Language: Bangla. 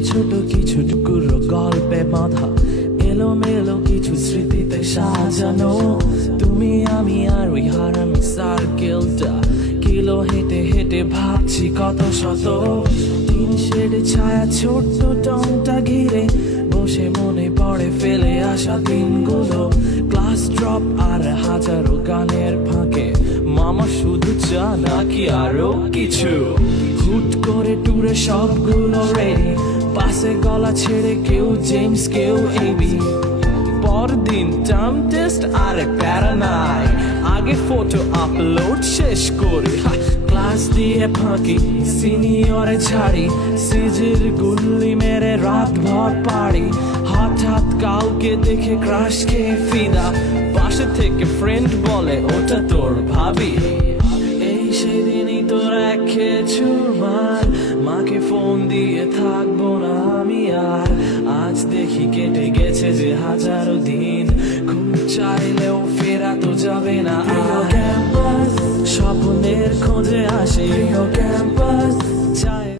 ছোট কিছু টুকরো গল্পে বাঁধা এলো মেলো কিছু স্মৃতিতে সাজানো। তুমি, আমি আর ওই হারামি সার্কেলটা কিলো হেঁটে হেঁটে ভাবছি কত শত। তিন শেড ছায়া ছোট্ট টংটা ঘিরে বসে মনে পড়ে ফেলে আসা দিনগুলো। ক্লাস ড্রপ আর হাজারো গানের ফাঁকে। মামা শুধু চা, নাকি আরও কিছু? হুট করে টুরে সবগুলো রেডি পাশে গলা ছেড়ে কেউ জেমস কেউ এবি পরদিন টার্ম টেস্ট আর প্যারা নাই। আগে ফটো আপলোড শেষ করে ক্লাস দিয়ে ফাঁকি সিনিয়রে ছাড়ি, সিজির গুল্লি মেরে রাত ভর পাড়ি। হঠাৎ কাউকে দেখে ক্রাশ খেয়ে ফিদা। পাশে থেকে ফ্রেন্ড বলে, ওটা তোর ভাবি। এই সেদিনই তোর এক চুরমার। মাকে ফোন দিয়ে আর আজ দেখি কেটে গেছে যে হাজারো দিন। খুব চাইলেও ফেরা তো যাবে না ক্যাম্পাস। স্বপ্নের খোঁজে আসে। ক্যাম্পাস। চাই